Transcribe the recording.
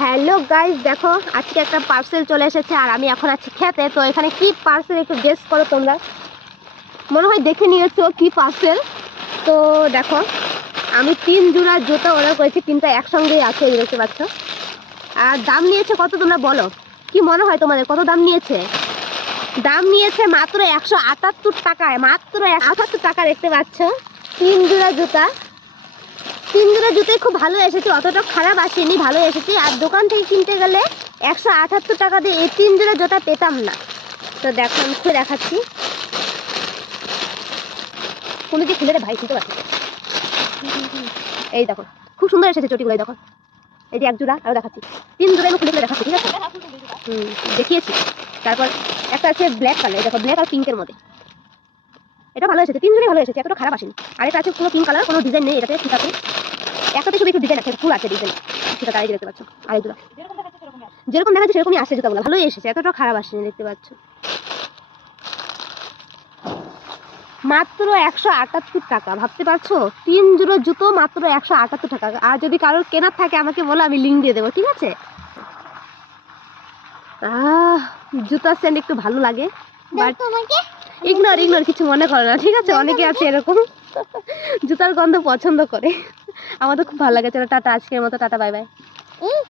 Hello guys, দেখো আজকে একটা পার্সেল চলে এসেছে আর আমি এখন আছি খেতে। তো এখানে কি পার্সেল একটু গেস করো তোমরা। মনে হয় দেখে নিয়েছো কি পার্সেল। তো দেখো, আমি 3 জোড়া জুতো অর্ডার করেছি, 3টা একসঙ্গেই আছে, এই দেখতে পাচ্ছ। আর দাম নিয়েছে কত তোমরা বলো, কি মনে হয় তোমাদের কত দাম নিয়েছে? দাম নিয়েছে মাত্র 178 টাকায়, মাত্র 178 টাকা। দেখতে পাচ্ছ 3 জোড়া জুতা। 3 জোড়া জুতোই খুব ভালো এসেছে, অতটা খারাপ আসেনি, ভালো এসেছে। আর দোকান থেকে কিনতে গেলে 178 টাকা দিয়ে এই 3 জোড়া জুতা পেতাম না। তো দেখো আমি খুলে দেখাচ্ছি। কোনো কি খুলে রে ভাই, খুলতে পারছি। এই দেখো খুব সুন্দর এসেছে চটিগুলো, দেখো এই যে এক জোড়া, আরও দেখাচ্ছি 3 জোড়া আমি খুলে খুলে দেখাচ্ছি, ঠিক আছে? দেখিয়েছি। তারপর একটা আছে ব্ল্যাক কালার, দেখো ব্ল্যাক আর পিঙ্কের মধ্যে, এটা ভালো এসেছে, 3 জোড়াই ভালো এসেছে, এতটা খারাপ আসেনি। আর এটা আছে পুরো পিঙ্ক কালার, কোনো ডিজাইন নেই এটাতে, ঠিক আছে? একটাতে শুধু একটু ডিজাইন আছে, ফুল আছে ডিজাইন, সেটা তাই দেখতে পাচ্ছ। আর এগুলো যেরকম দেখাচ্ছে সেরকমই আসছে, জুতাগুলো ভালোই এসেছে, এতটা খারাপ আসেনি, দেখতে পাচ্ছ। মাত্র 178 টাকা, ভাবতে পারছো? 3 জোড়া জুতো মাত্র 178 টাকা। আর যদি কারোর কেনার থাকে আমাকে বলো, আমি লিঙ্ক দিয়ে দেবো, ঠিক আছে? জুতার সেন্ট একটু ভালো লাগে, বাট ইগনোর কিছু মনে করো না, ঠিক আছে? অনেকে আছে এরকম জুতার গন্ধ পছন্দ করে, আমার তো খুব ভালো লাগে। চলো টাটা, আজকের মতো টাটা, বাই বাই।